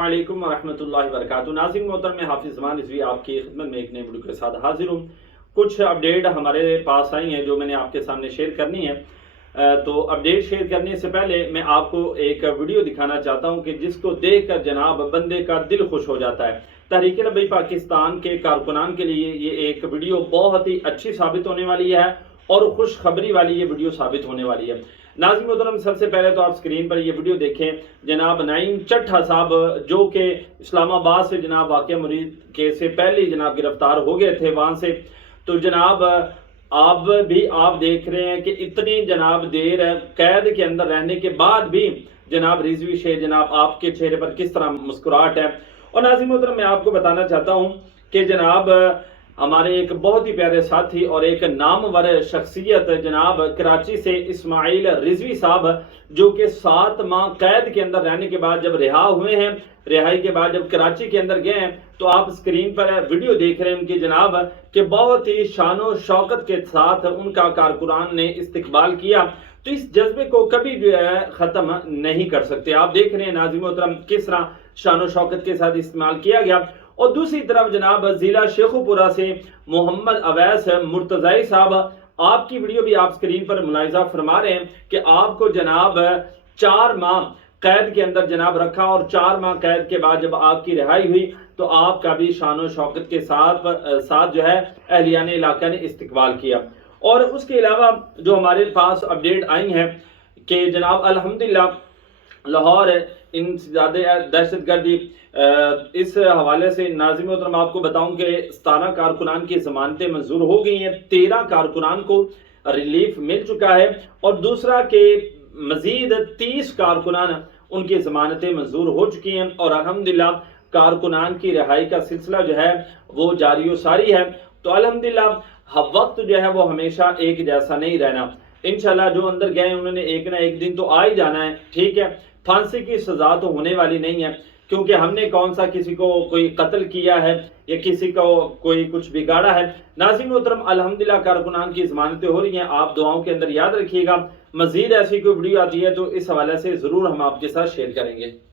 वालेकुम वरहमतुल्लाहि वबरकातुहू। नाज़रीन मोहतरम, मैं हाफिज़ ज़मान रिज़वी आपकी खिदमत में एक नए वीडियो के साथ हाजिर हूँ। कुछ अपडेट हमारे पास आई हैं जो मैंने आपके सामने शेयर करनी है। तो अपडेट शेयर करने से पहले मैं आपको एक वीडियो दिखाना चाहता हूँ कि जिसको देखकर जनाब बंदे का दिल खुश हो जाता है। तहरीक लब्बैक पाकिस्तान के कारकुनान के लिए ये एक वीडियो बहुत ही अच्छी साबित होने वाली है और खुशखबरी वाली ये वीडियो साबित होने वाली है। नाज़रीन मोहतरम, सबसे पहले तो आप स्क्रीन पर ये वीडियो देखें। जनाब नईम चट्ठा साहब जो कि इस्लामाबाद से जनाब वाक़या मुरीद के से पहले ही जनाब गिरफ्तार हो गए थे वहाँ से। तो जनाब आप देख रहे हैं कि इतनी जनाब देर कैद के अंदर रहने के बाद भी जनाब रिजवी शेख जनाब आपके चेहरे पर किस तरह मुस्कुराहट है। और नाज़रीन मोहतरम, मैं आपको बताना चाहता हूँ कि जनाब हमारे एक बहुत ही प्यारे साथी और एक नामवर शख्सियत जनाब कराची से इस्माइल रिजवी साहब जो कि 7 माह कैद के अंदर रहने के बाद जब रिहा हुए हैं, रिहाई के बाद जब कराची के अंदर गए हैं, तो आप स्क्रीन पर वीडियो देख रहे हैं उनकी जनाब कि बहुत ही शानो शौकत के साथ उनका कारकुनान ने इस्तकबाल किया। तो इस जज्बे को कभी जो है ख़त्म नहीं कर सकते। आप देख रहे हैं नाज़रीन मोहतरम किस तरह शानो शौकत के साथ इस्तेमाल किया गया। और दूसरी तरफ जनाब जिला शेखुपुरा से मोहम्मद अवैस मुर्तज़ाई साहब, आपकी वीडियो भी आप स्क्रीन पर मुलाहिजा फरमा रहे हैं कि आपको जनाब 4 माह कैद के अंदर जनाब रखा और 4 माह कैद के बाद जब आपकी रिहाई हुई तो आपका भी शानो शौकत के साथ जो है अहलियान इलाका ने इस्तकबाल किया। और उसके अलावा जो हमारे पास अपडेट आई है कि जनाब अल्हम्दुलिल्लाह लाहौर इन ज़्यादा दहशतगर्दी इस हवाले से नाज़रीन मोहतरम आपको बताऊं कि 17 कारकुनान की ज़मानतें मंजूर हो गई हैं, 13 कारकुनान को रिलीफ मिल चुका है और दूसरा कि मजीद 30 कारकुनान उनकी ज़मानतें मंजूर हो चुकी हैं और अल्हम्दुलिल्लाह कारकुनान की रिहाई का सिलसिला जो है वो जारी सारी है। तो अल्हम्दुलिल्लाह वक्त जो है वो हमेशा एक जैसा नहीं रहना। इंशाल्लाह जो अंदर गए उन्होंने एक ना एक दिन तो आ ही जाना है, ठीक है। फांसी की सजा तो होने वाली नहीं है, क्योंकि हमने कौन सा किसी को कोई कत्ल किया है या किसी को कोई कुछ बिगाड़ा है। नाज़रीन मोहतरम, अल्हम्दुलिल्लाह कारकुनान की ज़मानतें हो रही हैं। आप दुआओं के अंदर याद रखिएगा। मजीद ऐसी कोई वीडियो आती है तो इस हवाले से ज़रूर हम आपके साथ शेयर करेंगे।